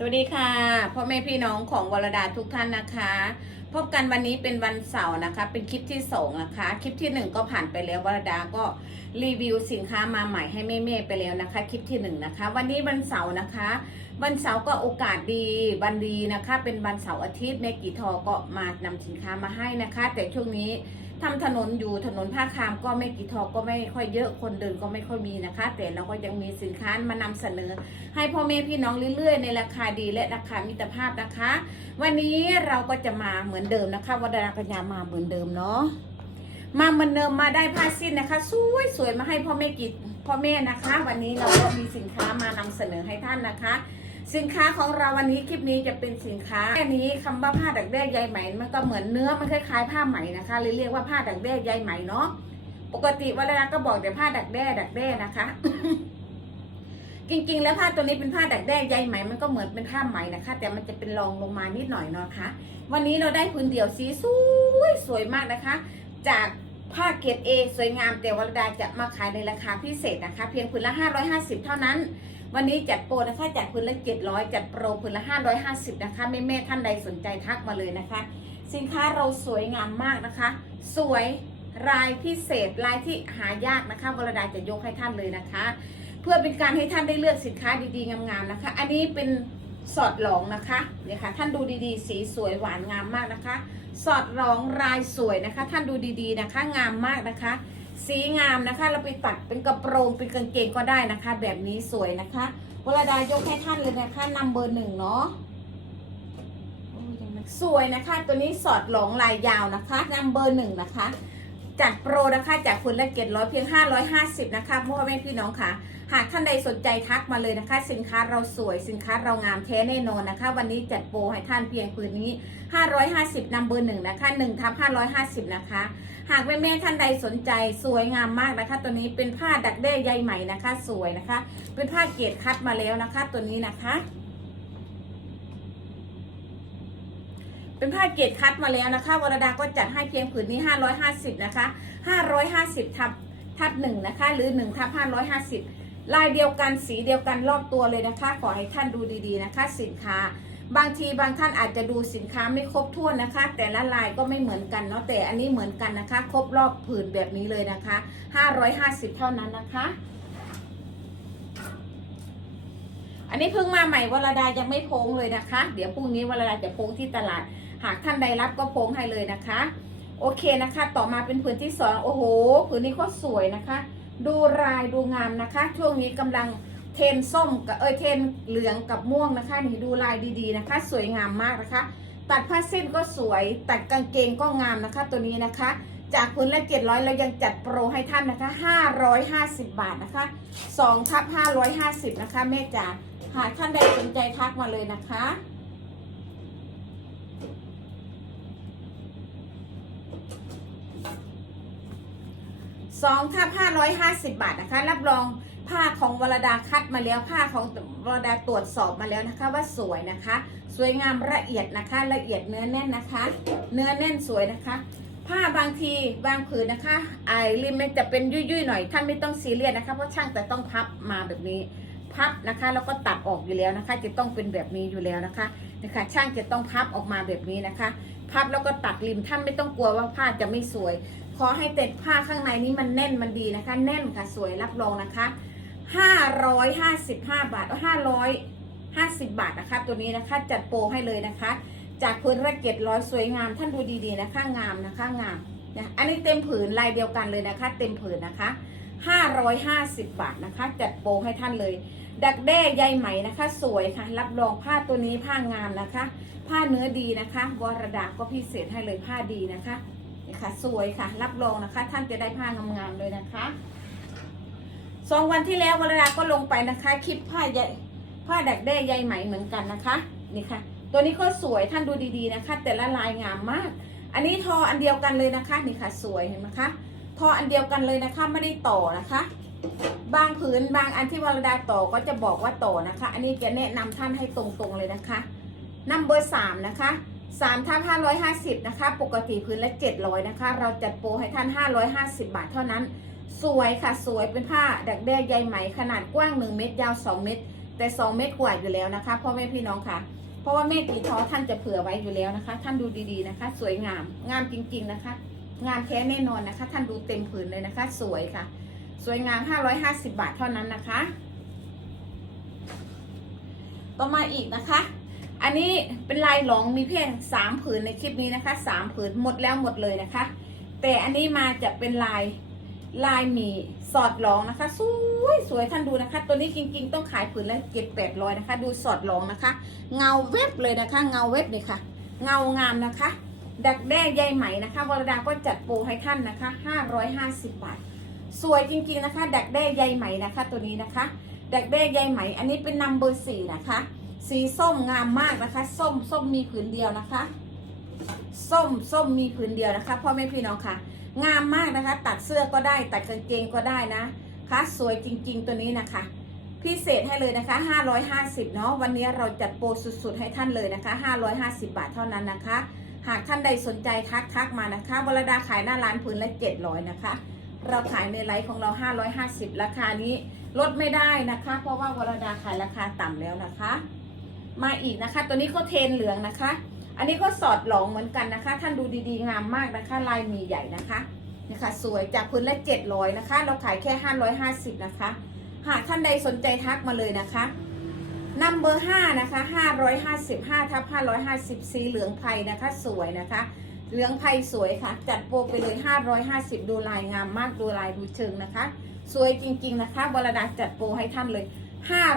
สวัสดีค่ะพ่อแม่พี่น้องของวรดาทุกท่านนะคะ พบกันวันนี้เป็นวันเสาร์นะคะ เป็นคลิปที่สองนะคะ คลิปที่หนึ่งก็ผ่านไปแล้ววรดาก็รีวิวสินค้ามาใหม่ให้แม่ๆไปแล้วนะคะ คลิปที่หนึ่งนะคะ วันนี้วันเสาร์นะคะ วันเสาร์ก็โอกาสดีวันดีนะคะ เป็นวันเสาร์อาทิตย์แม่กีทอก็มานำสินค้ามาให้นะคะ แต่ช่วงนี้ ทำถนนอยู่ถนนผ้าคามก็แม่กี่ทอก็ไม่ค่อยเยอะคนเดินก็ไม่ค่อยมีนะคะ แต่เราก็ยังมีสินค้ามานำเสนอ ให้พ่อแม่พี่น้องเรื่อยๆ ในราคาดีและราคามิตรภาพนะคะ วันนี้เราก็จะมาเหมือนเดิมนะคะวัดดาปัญญามาเหมือนเดิมเนาะมาเหมือนเดิมมาได้ผ้าสิ้นนะคะสวยสวยมาให้พ่อแม่กิจพ่อแม่นะคะ วันนี้เราก็มีสินค้ามานำเสนอให้ท่านนะคะ สินค้าของเราวันนี้คลิปนี้จะเป็นสินค้าแค่นี้คำว่าผ้าดักแด้ใยไหมมันก็เหมือนเนื้อมันคล้ายๆผ้าไหมนะคะเลยเรียกว่าผ้าดักแด้ใยไหมเนาะปกติวัดดาก็บอกแต่ผ้าดักแด้ดักแด้นะคะ จริงๆ แล้วผ้าตัวนี้เป็นผ้าดักแด้ใยไหมมันก็เหมือนเป็นผ้าไหมนะคะ แต่มันจะเป็นรองลงมานิดหน่อยเนาะคะ วันนี้เราได้พื้นเดี่ยวสีสวยสวยมากนะคะ จากผ้าเกรดเอสวยงามแต่วรดาจะมาขายในราคาพิเศษนะคะ เพียงพื้นละ550 เท่านั้น วันนี้จัดโปรนะคะจัดพื้นละ700จัดโปรพื้นละ550นะคะแม่แม่ท่านใดสนใจทักมาเลยนะคะ สินค้าเราสวยงามมากนะคะ สวยลายพิเศษลายที่หายากนะคะวรดาจะยกให้ท่านเลยนะคะ เพื่อเป็นการให้ท่านได้เลือกสินค้าดีๆงามๆนะคะ อันนี้เป็นสอดหลองนะคะเนี่ยค่ะท่านดูดีๆ สีสวยหวานงามมากนะคะ สอดหลองลายสวยนะคะ ท่านดูดีๆนะคะ งามมากนะคะ สีงามนะคะ เราไปตัดเป็นกระโปรงเป็นกางเกงก็ได้นะคะ แบบนี้สวยนะคะวรดายกให้ท่านเลยนะคะนำเบอร์หนึ่งเนาะสวยนะคะ ตัวนี้สอดหลงลายยาวนะคะนำเบอร์หนึ่งนะคะ จัดโปรนะคะจากคุณละเกตร้อยเพียง 550 นะคะพ่อแม่พี่น้องค่ะ หากท่านใดสนใจทักมาเลยนะคะ สินค้าเราสวยสินค้าเรางามแท้แน่นอนนะคะ วันนี้จัดโปรให้ท่านเพียงปืนนี้ 550นำเบอร์หนึ่งนะคะ1ทับ550 นะคะ หากแม่แม่ๆท่านใดสนใจสวยงามมากนะคะ ตัวนี้เป็นผ้าดักแด้ใยไหมนะคะ สวยนะคะ เป็นผ้าเกรดคัดมาแล้วนะคะ ตัวนี้นะคะ เป็นผ้าเกรดคัดมาแล้วนะคะวรดาก็จัดให้เพียงผืนนี้550นะคะ550ทับทับหนึ่งนะคะ หรือ1ทับ550ลายเดียวกันสีเดียวกันรอบตัวเลยนะคะ ขอให้ท่านดูดีๆนะคะ สินค้า บางทีบางท่านอาจจะดูสินค้าไม่ครบถ้วนนะคะ แต่ละลายก็ไม่เหมือนกันเนาะแต่อันนี้เหมือนกันนะคะ ครบรอบผืนแบบนี้เลยนะคะ 550 เท่านั้นนะคะ อันนี้เพิ่งมาใหม่วรดายังไม่โพงเลยนะคะ เดี๋ยวพรุ่งนี้วรดาจะโพงที่ตลาด หากท่านใดรับก็โพงให้เลยนะคะ โอเคนะคะ ต่อมาเป็นผืนที่สองโอ้โหผืนนี้ก็สวยนะคะ ดูลายดูงามนะคะ ช่วงนี้กำลัง เทนส้มกับเอยเทนเหลืองกับม่วงนะคะ นี่ดูลายดีๆนะคะ สวยงามมากนะคะ ตัดผ้าสิ้นก็สวย ตัดกางเกงก็งามนะคะ ตัวนี้นะคะ จากพื้นละ700เรายังจัดโปรให้ท่านนะคะ 550 บาทนะคะ2ทับ550 นะคะแม่จ๋าหากท่านใดสนใจทักมาเลยนะคะ สองทับห้าร้อยห้าสิบบาทนะคะ รับรองผ้าของวรดาคัดมาแล้วผ้าของวรดาตรวจสอบมาแล้วนะคะ ว่าสวยนะคะ สวยงามละเอียดนะคะ ละเอียดเนื้อแน่นนะคะ เนื้อแน่นสวยนะคะ ผ้าบางทีบางผืนนะคะไอริมมันจะเป็นยุ่ยๆหน่อยท่านไม่ต้องซีเรียสนะคะเพราะช่างแต่ต้องพับมาแบบนี้พับนะคะแล้วก็ตัดออกอยู่แล้วนะคะ จะต้องเป็นแบบนี้อยู่แล้วนะคะนะคะ ช่างจะต้องพับออกมาแบบนี้นะคะ พับแล้วก็ตัดริมท่านไม่ต้องกลัวว่าผ้าจะไม่สวย ขอให้เต็ดผ้าข้างในนี้มันแน่นมันดีนะคะ แน่นค่ะสวยรับรองนะคะ 555 บาท 550 บาทนะคะ ตัวนี้นะคะจัดโปรให้เลยนะคะ จากพื้นระเก็ดร้อยสวยงาม ท่านดูดีๆนะคะงามนะคะงามนะอันนี้เต็มผืนลายเดียวกันเลยนะคะ เต็มผืนนะคะ 550 บาทนะคะ จัดโปรให้ท่านเลย ดักแด้ใยไหมนะคะ สวยค่ะรับรองผ้าตัวนี้ผ้างามนะคะ ผ้าเนื้อดีนะคะวรดาก็พิเศษให้เลยผ้าดีนะคะ นี่ค่ะ สวยค่ะ รับรองนะคะ ท่านจะได้ผ้างามๆเลยนะคะสองวันที่แล้ววรดาก็ลงไปนะคะคลิปผ้าใยผ้าดักแด้ใยไหมเหมือนกันนะคะนี่ค่ะ ตัวนี้ก็สวยท่านดูดีๆนะคะ แต่ละลายงามมาก อันนี้ทออันเดียวกันเลยนะคะนี่ค่ะสวยเห็นไหมคะทออันเดียวกันเลยนะคะไม่ได้ต่อนะคะ บางผืนบางอันที่วรดาต่อก็จะบอกว่าต่อนะคะ อันนี้จะแนะนำท่านให้ตรงๆเลยนะคะนัมเบอร์สามนะคะ สามทับห้าร้อยห้าสิบนะคะ ปกติพื้นละเจ็ดร้อยนะคะ เราจัดโปรให้ท่านห้าร้อยห้าสิบบาทเท่านั้น สวยค่ะ สวยเป็นผ้า ดักแด้ใยไหม ขนาดกว้าง 1 เมตร ยาว 2 เมตร แต่สองเม็ดกว่าอยู่แล้วนะคะ พ่อแม่พี่น้องค่ะ เพราะว่าแม่ตีท้อท่านจะเผื่อไว้อยู่แล้วนะคะ ท่านดูดีๆนะคะ สวยงาม งามจริง ๆ นะคะ งามแท้แน่นอนนะคะ ท่านดูเต็มผืนเลยนะคะ สวยค่ะ สวยงาม 550 บาทเท่านั้นนะคะ ต่อมาอีกนะคะ อันนี้เป็นลายหลงมีเพียงสามผืนในคลิปนี้นะคะสามผืนหมดแล้วหมดเลยนะคะ แต่อันนี้มาจะเป็นลายลายหมีสอดหลองนะคะ สวยสวยท่านดูนะคะ ตัวนี้จริงๆ ต้องขายผืนละเจ็ดแปดร้อยนะคะ ดูสอดหลองนะคะ เงาเว็บเลยนะคะ เงาเว็บนี่ค่ะ เงางามนะคะ ดักแด้ใยไหมนะคะวรดาก็จัดโปรให้ท่านนะคะ550บาท สวยจริงๆนะคะ ดักแด้ใยไหมนะคะ ตัวนี้นะคะ ดักแด้ใยไหม อันนี้เป็นนัมเบอร์สี่นะคะ สีส้มงามมากนะคะ ส้มส้มมีผืนเดียวนะคะ ส้มส้มมีผืนเดียวนะคะพ่อแม่พี่น้องค่ะ งามมากนะคะ ตัดเสื้อก็ได้ตัดกางเกงก็ได้นะคะสวยจริง ๆ ตัวนี้นะคะ พิเศษให้เลยนะคะ 550เนาะวันนี้เราจัดโปรสุดๆให้ท่านเลยนะคะ 550 บาทเท่านั้นนะคะ หากท่านใดสนใจทักทักมานะคะวรดาขายหน้าร้านผืนละ 700 นะคะ เราขายในไลฟ์ของเรา 550 ราคานี้ลดไม่ได้นะคะ เพราะว่าวรดาขายราคาต่ำแล้วนะคะ มาอีกนะคะ ตัวนี้ก็เทนเหลืองนะคะ อันนี้ก็สอดหลองเหมือนกันนะคะ ท่านดูดีๆงามมากนะคะ ลายมีใหญ่นะคะนะคะสวยจากพื้นละ700นะคะ เราขายแค่ 550 นะคะ หากท่านใดสนใจทักมาเลยนะคะนัมเบอร์5นะคะ 555ทับ550 สีเหลืองไพรนะคะ สวยนะคะ เหลืองไพรสวยค่ะ จัดโปรไปเลย 550 ดูลายงามมากดูลายดูเชิงนะคะ สวยจริงๆนะคะบรดาจัดโปรให้ท่านเลย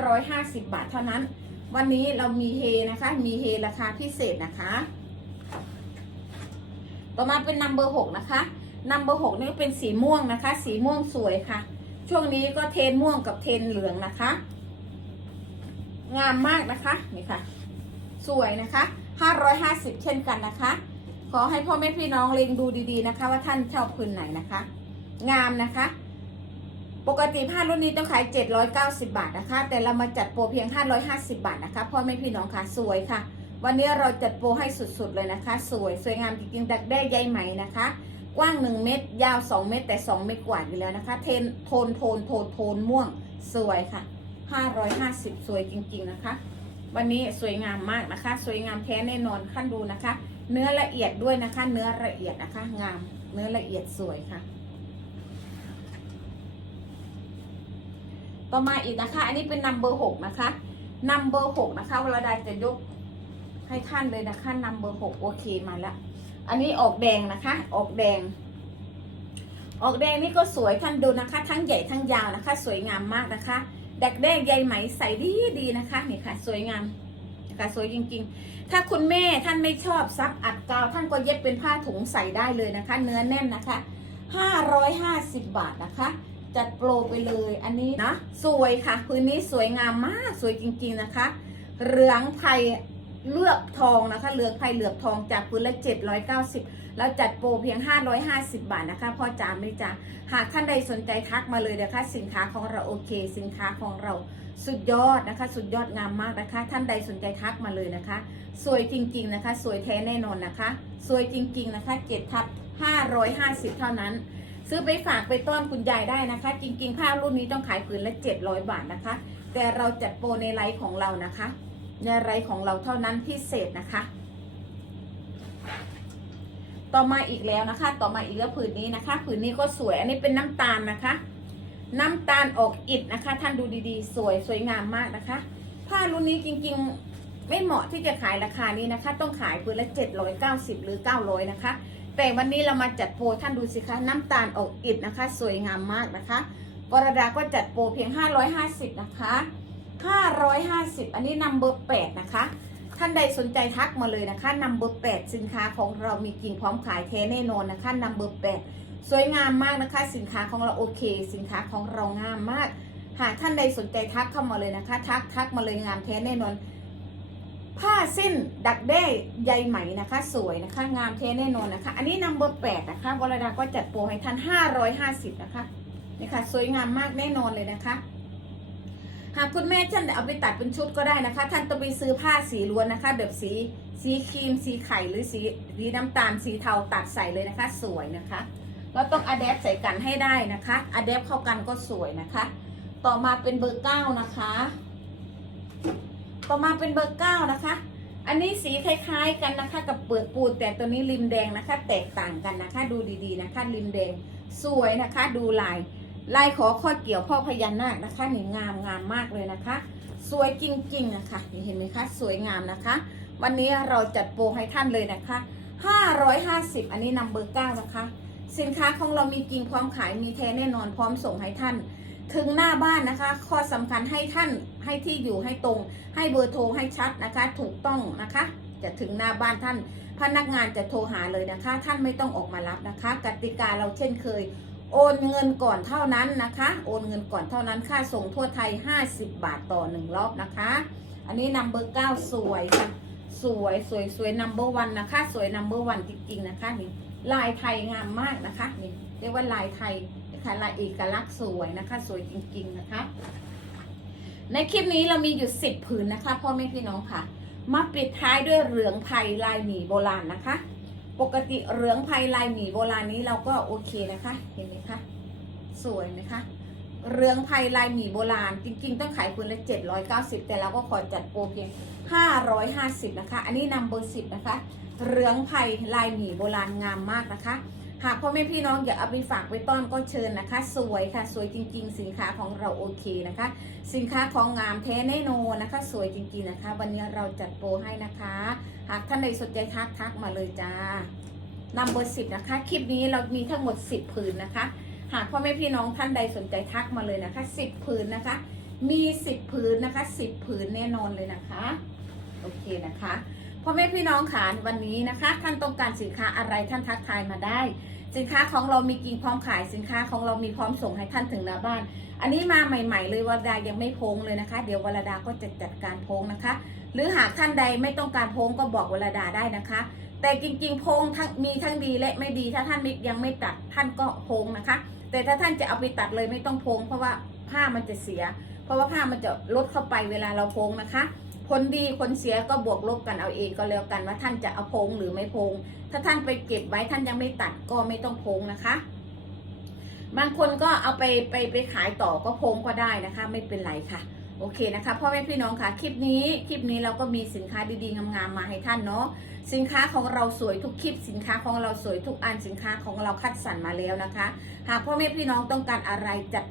550 บาทเท่านั้น วันนี้เรามีเฮนะคะ มีเฮราคาพิเศษนะคะ ต่อมาเป็นนัมเบอร์หกนะคะนัมเบอร์หกนี่เป็นสีม่วงนะคะ สีม่วงสวยค่ะ ช่วงนี้ก็เทนม่วงกับเทนเหลืองนะคะ งามมากนะคะนี่ค่ะ สวยนะคะ550เช่นกันนะคะ ขอให้พ่อแม่พี่น้องเล็งดูดีๆนะคะ ว่าท่านชอบพื้นไหนนะคะ งามนะคะ ปกติผ้ารุ่นนี้ต้องขาย 790 บาทนะคะ แต่เรามาจัดโปรเพียง 550 บาทนะคะพ่อแม่พี่น้องค่ะสวยค่ะ วันนี้เราจัดโปรให้สุดๆเลยนะคะ สวยสวยงามจริงๆดักได้ใยไหมนะคะ กว้าง 1 เมตร ยาว 2 เมตร แต่ 2 เมตรกว่าอยู่แล้วนะคะ เทนโทนโทนโทนโทนม่วงสวยค่ะ 550 สวยจริงๆนะคะ วันนี้สวยงามมากนะคะ สวยงามแท้แน่นอนขั้นดูนะคะ เนื้อละเอียดด้วยนะคะ เนื้อละเอียดนะคะ งามเนื้อละเอียดสวยค่ะ ต่อมาอีกนะคะ อันนี้เป็นนัมเบอร์หกนะคะนัมเบอร์หกนะคะเวลาใดจะยกให้ท่านเลยนะคะนัมเบอร์หกโอเคมาแล้ว อันนี้ออกแดงนะคะ ออกแดง ออกแดงนี่ก็สวยท่านดูนะคะ ทั้งใหญ่ทั้งยาวนะคะ สวยงามมากนะคะ ดักแด้ใยไหมใส่ดีดีนะคะนี่ค่ะ สวยงามนะคะสวยจริง ๆ ถ้าคุณแม่ท่านไม่ชอบซักอัดกาว ท่านก็เย็บเป็นผ้าถุงใส่ได้เลยนะคะ เนื้อแน่นนะคะ550บาทนะคะ จัดโปรไปเลย อันนี้นะ สวยค่ะพื้นนี้สวยงามมากสวยจริงๆนะคะ เหลืองไพรเลือกทองนะคะ เหลืองไพรเหลือกทองจากพื้นละ 790 แล้วจัดโปรเพียง 550 บาทนะคะพ่อจ๋าไม่จ๋าหากท่านใดสนใจทักมาเลยนะคะ สินค้าของเราโอเค สินค้าของเราสุดยอดนะคะ สุดยอดงามมากนะคะ ท่านใดสนใจทักมาเลยนะคะ สวยจริง ๆนะคะ สวยแท้แน่นอนนะคะ สวยจริง ๆนะคะ เจ็ดทับ550 เท่านั้น ซื้อไปฝากไปต้อนคุณยายได้นะคะ จริงๆผ้ารุ่นนี้ต้องขายผืนละ700 บาทนะคะ แต่เราจัดโปรในไลฟ์ของเรานะคะ ในไลฟ์ของเราเท่านั้นพิเศษนะคะ ต่อมาอีกแล้วนะคะ ต่อมาอีกแล้วผืนนี้นะคะ ผืนนี้ก็สวยอันนี้เป็นน้ำตาลนะคะ น้ำตาลออกอิดนะคะ ท่านดูดีๆ สวยสวยงามมากนะคะผ้ารุ่นนี้จริงๆ ไม่เหมาะที่จะขายราคานี้นะคะ ต้องขายผืนละ790 หรือ 900 นะคะ แต่วันนี้เรามาจัดโปรท่านดูสิคะน้ำตาลออกอิดนะคะ สวยงามมากนะคะวรดาก็จัดโปรเพียง 550 นะคะ 550 อันนี้นัมเบอร์8นะคะ ท่านใดสนใจทักมาเลยนะคะนัมเบอร์8สินค้าของเรามีจริงพร้อมขายแท้แน่นอนนะคะนัมเบอร์8สวยงามมากนะคะ สินค้าของเราโอเค สินค้าของเรางามมาก หากท่านใดสนใจทักเข้ามาเลยนะคะ ทักทักมาเลยงามแท้แน่นอน ผ้าสิ้นดักแด้ใยไหมนะคะ สวยนะคะ งามแท้แน่นอนนะคะ อันนี้นัมเบอร์แปดนะคะวรดาก็จัดโปรให้ท่านห้าร้อยห้าสิบนะคะนี่ค่ะสวยงามมากแน่นอนเลยนะคะหากคุณแม่ท่านเอาไปตัดเป็นชุดก็ได้นะคะ ท่านต้องไปซื้อผ้าสีล้วนนะคะ แบบสีสีครีม สีไข่หรือสีสีน้ำตาลสีเทาตัดใส่เลยนะคะ สวยนะคะเราต้องอะแดปใส่กันให้ได้นะคะอะแดปเข้ากันก็สวยนะคะ ต่อมาเป็นเบอร์เก้านะคะ ต่อมาเป็นเบอร์เก้านะคะ อันนี้สีคล้าย ๆ กันนะคะ กับเปลือกปูนแต่ตัวนี้ริมแดงนะคะ แตกต่างกันนะคะ ดูดีๆนะคะริมแดงสวยนะคะ ดูลายลายขอข้อเกี่ยวพ่อพญานาคนะคะนี่งามงามมากเลยนะคะ สวยจริงๆนะคะเห็นไหมคะสวยงามนะคะ วันนี้เราจัดโปรให้ท่านเลยนะคะ 550 อันนี้นำเบอร์เก้านะคะ สินค้าของเรามีจริงพร้อมขายมีแท้แน่นอนพร้อมส่งให้ท่าน ถึงหน้าบ้านนะคะ ข้อสำคัญให้ท่านให้ที่อยู่ให้ตรง ให้เบอร์โทรให้ชัดนะคะ ถูกต้องนะคะ จะถึงหน้าบ้านท่าน พนักงานจะโทรหาเลยนะคะ ท่านไม่ต้องออกมารับนะคะ กติกาเราเช่นเคย โอนเงินก่อนเท่านั้นนะคะ โอนเงินก่อนเท่านั้นค่าส่งทั่วไทย 50 บาทต่อหนึ่งรอบนะคะ อันนี้นัมเบอร์เก้าสวยค่ะสวยสวยสวยนัมเบอร์วันนะคะ สวยนัมเบอร์วันจริงๆนะคะนี่ลายไทยงามมากนะคะนี่เรียกว่าลายไทย คะลายเอกลักษณ์สวยนะคะ สวยจริงๆนะคะ ในคลิปนี้เรามีอยู่10ผืนนะคะพ่อแม่พี่น้องค่ะ มาปิดท้ายด้วยเหลืองไผ่ลายหมีโบราณนะคะ ปกติเหลืองไผ่ลายหมีโบราณนี้เราก็โอเคนะคะ เห็นไหมคะ สวยไหมคะเหลืองไผ่ลายหมีโบราณ จริง ๆ ต้องขายผืนละ 790 แต่เราก็ขอจัดโปรเพียง 550 นะคะ อันนี้นำเบอร์10 นะคะเหลืองไผ่ลายหมีโบราณงามมากนะคะ หากพ่อแม่พี่น้องอยากเอาไปฝากไว้ต้อนก็เชิญนะคะ สวยค่ะ สวยจริง ๆ สินค้าของเราโอเคนะคะ สินค้าของงามแท้แน่นอนนะคะ สวยจริง ๆนะคะ วันนี้เราจัดโปรให้นะคะ หากท่านใดสนใจทักทักมาเลยจ้านำเบอร์สิบนะคะ คลิปนี้เรามีทั้งหมด 10 ผืนนะคะ หากพ่อแม่พี่น้องท่านใดสนใจทักมาเลยนะคะ 10 ผืนนะคะ มี 10 ผืนนะคะ 10 ผืนแน่นอนเลยนะคะ โอเคนะคะ พ่อแม่พี่น้องค่ะวันนี้นะคะ ท่านต้องการสินค้าอะไรท่านทักทายมาได้ สินค้าของเรามีกิ่งพร้อมขายสินค้าของเรามีพร้อมส่งให้ท่านถึงหน้าบ้าน อันนี้มาใหม่ ๆ เลยวรดายังไม่โพงเลยนะคะ เดี๋ยววรดาก็จะจัดการโพงนะคะ หรือหากท่านใดไม่ต้องการโพงก็บอกวรดาได้นะคะ แต่จริงๆโพงทั้งมีทั้งดีและไม่ดีถ้าท่านยังไม่ตัดท่านก็โพงนะคะ แต่ถ้าท่านจะเอาไปตัดเลยไม่ต้องโพงเพราะว่าผ้ามันจะเสีย เพราะว่าผ้ามันจะลดเข้าไปเวลาเราโพงนะคะ คนดีคนเสียก็บวกลบกันเอาเองก็แล้วกันว่าท่านจะเอาพงหรือไม่พง ถ้าท่านไปเก็บไว้ท่านยังไม่ตัดก็ไม่ต้องพงนะคะ บางคนก็เอาไปไปไปขายต่อก็พงก็ได้นะคะ ไม่เป็นไรค่ะโอเคนะคะพ่อแม่พี่น้องค่ะคลิปนี้คลิปนี้เราก็มีสินค้าดีๆงามๆมาให้ท่านเนาะสินค้าของเราสวยทุกคลิปสินค้าของเราสวยทุกอันสินค้าของเราคัดสรรมาแล้วนะคะ หากพ่อแม่พี่น้องต้องการอะไรจัด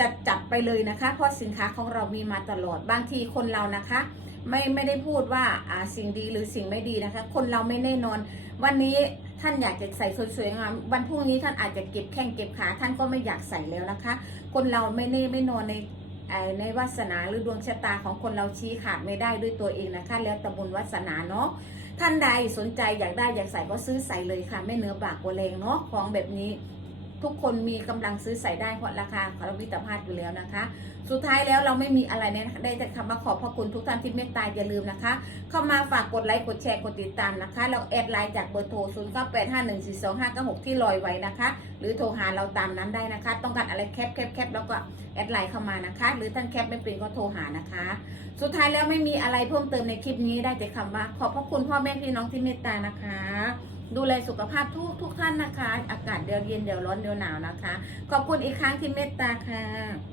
จัดจัดไปเลยนะคะ เพราะสินค้าของเรามีมาตลอดบางทีคนเรานะคะ ไม่ไม่ได้พูดว่าอ่าสิ่งดีหรือสิ่งไม่ดีนะคะ คนเราไม่แน่นอน วันนี้ท่านอยากจะใส่สวยๆงามวันพรุ่งนี้ท่านอาจจะเก็บแข้งเก็บขาท่านก็ไม่อยากใส่แล้วนะคะ คนเราไม่แน่ไม่นอนในในวาสนาหรือดวงชะตาของคนเราชี้ขาดไม่ได้ด้วยตัวเองนะคะ แล้วแต่บุญวาสนาเนาะท่านใดสนใจอยากได้อยากใส่ก็ซื้อใส่เลยค่ะ ไม่เนื้อบากกว่าแรงเนาะของแบบนี้ ทุกคนมีกำลังซื้อใส่ได้เพราะราคาของเราวิตภาพอยู่แล้วนะคะ สุดท้ายแล้วเราไม่มีอะไรเนี่ยได้แต่คำว่าขอบพระคุณทุกท่านที่เมตตาอย่าลืมนะคะ เข้ามาฝากกดไลค์กดแชร์กดติดตามนะคะ เราแอดไลน์จากเบอร์โทร0 9 8 5 1 4 2 5 9 6ที่ลอยไว้นะคะ หรือโทรหาเราตามนั้นได้นะคะ ต้องการอะไรแคปแคปแคปแล้วก็แอดไลน์เข้ามานะคะ หรือท่านแคปไม่เป็นก็โทรหานะคะ สุดท้ายแล้วไม่มีอะไรเพิ่มเติมในคลิปนี้ได้แต่คำว่า ขอบพระคุณพ่อแม่พี่น้องที่เมตตานะคะ ดูแลสุขภาพทุกทุกท่านนะคะ อากาศเดี๋ยวเย็นเดี๋ยวร้อนเดี๋ยวหนาวนะคะ ขอบคุณอีกครั้งที่เมตตาค่ะ